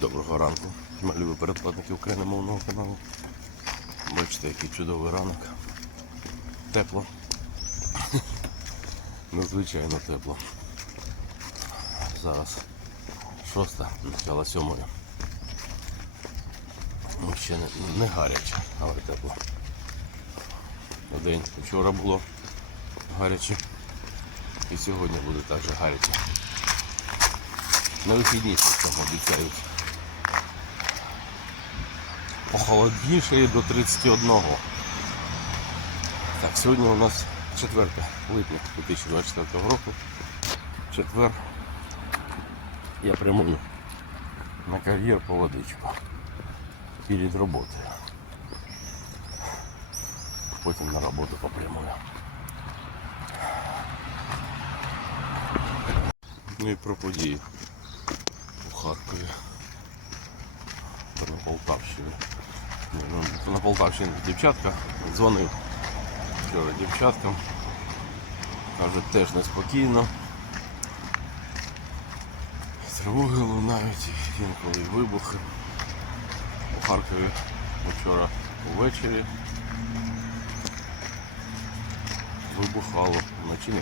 Доброго ранку, малюю передплатники україномовного каналу. Бачите, який чудовий ранок. Тепло. Надзвичайно тепло. Зараз шоста, начало сьомої. Ну, ще не, не гаряче, але тепло. День вчора було гаряче. І сьогодні буде також гаряче. На вихідні там обіцяють. Похолодніше до 31. Так, сьогодні у нас 4 липня 2024 року. Четвер. Я прямую на кар'єр по водичку. Перед роботою. Потім на роботу попрямую. Ну і про події у Харкові. Та на Полтавщині. Дівчатка дзвонив вчора дівчаткам. Кажуть, теж неспокійно. Тривоги лунають, інколи вибухи. У Харкові вчора увечері вибухало, вночі не.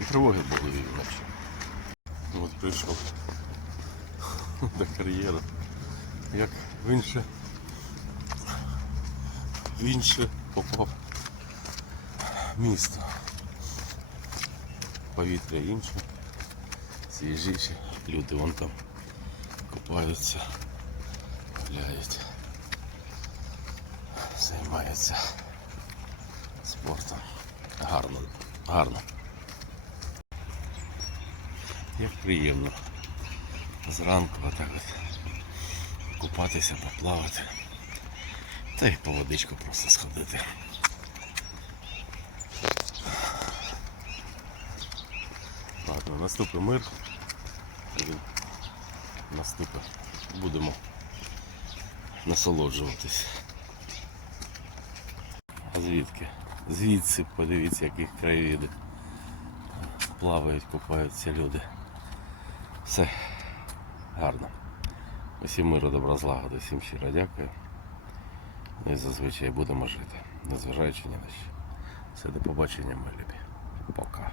І тривоги були і вночі. От прийшов до кар'єру. Як в інше. В інше попав місто. Повітря інше, свіжіше, люди вон там купаються, гуляють, займаються спортом. Гарно, гарно. Як приємно. Зранку отак от купатися, поплавати. Та й по водичку просто сходити. Ладно, наступить мир. Він наступить. Будемо насолоджуватись. А звідки? Звідси подивіться, яких краєвіди. Плавають, купаються люди. Все гарно. Усім миру, добра злагоди, всім щиро дякую. Ну І зазвичай будемо жити, незважаючи ні на що. Все, до побачення, мої любі. Пока.